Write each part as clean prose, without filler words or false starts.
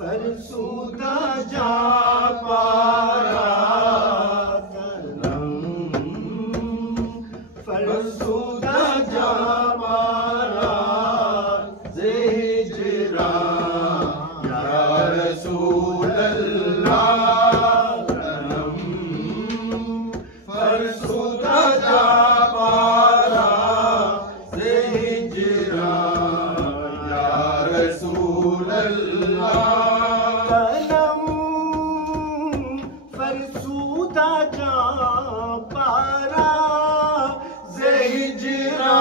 फरसूदा जा पारा फरसूदा जा पारा ज़िजरा या रसूल अल्लाह फरसूदा जा पारा ज़िजरा या रसूल अल्लाह फरसूदा जा पारा ज़िजरा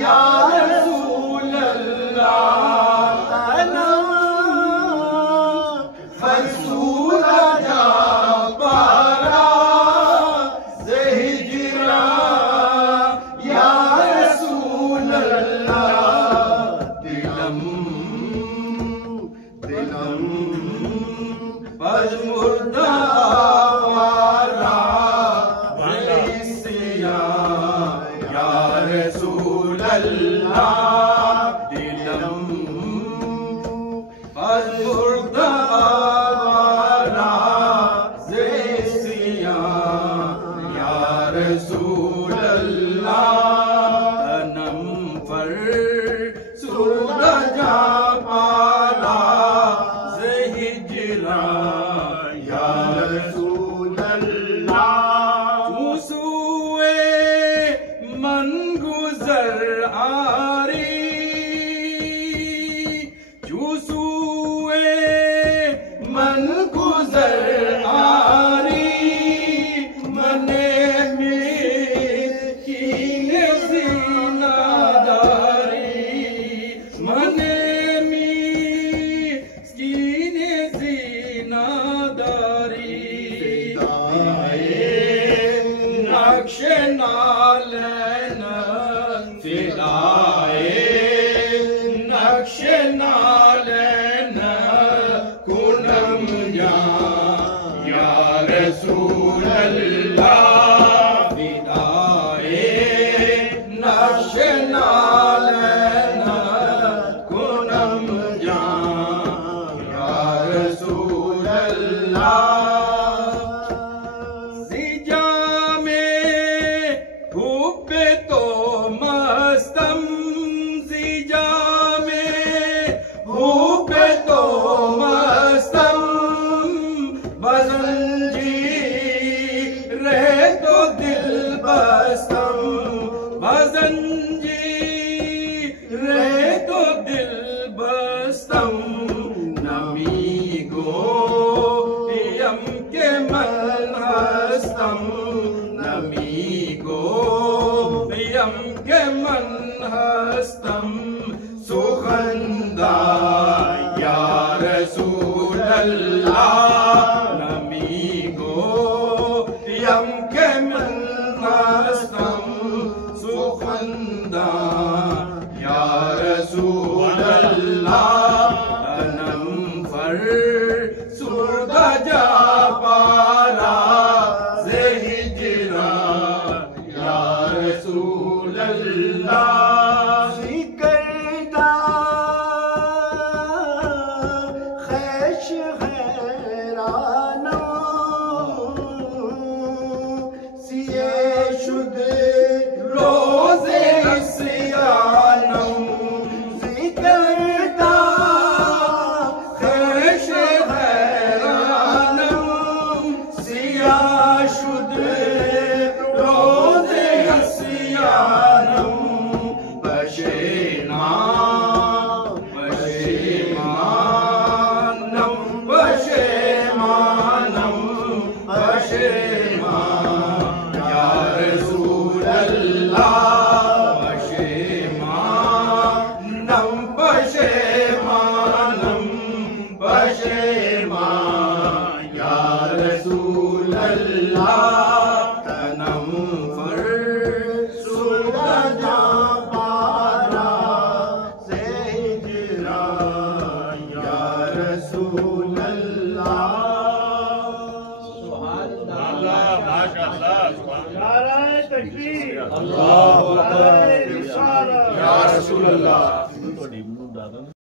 या रसूल अल्लाह फरसूदा जा पारा ज़िजरा या रसूल अल्लाह दिलम बजमुर्दा वारा भैसिया या रसूल अल्लाह दिलम बजमुर्दा वारा भैसिया या रसूल अल्लाह तनम पर सूदा जा पारा ज़िजरा या रसूल अल्लाह चूसुए मन गुज़र आरी चूसुए मन गुज़र आरी मने में कीने ज़िनादारी मने नक्शे नालन फिदाए नक्शे नालन कुनम या रसूल अल्लाह फिदाए नक्शे नालन कुनम या रसूल अल्लाह तो मस्तम ज़िजा में हुब्बे तो मस्तम बज़ंजी रहे तो दिल बस्तम बज़ंजी रहे तो दिल बस्तम नमी गो यम के मन हस्तम नमी गो यम के मन हस्तम सुगंधा या रसूल अल्लाह नमी गो यम के मन हस्तम सुगंधा या रसूल अल्लाह तनम फर सुरदा जा पारा ज़िजरा या रसूल अल्लाह ज़िकरदा खैश हैरानो सिए शुद रोज़े सियानो ज़िकरदा खैश हैरानो सिया शुद रोज़े सियानो या रसूल अल्लाह नाराए तकबीर, अल्लाहु अकबर, नाराए रिसालत, या रसूल अल्लाह।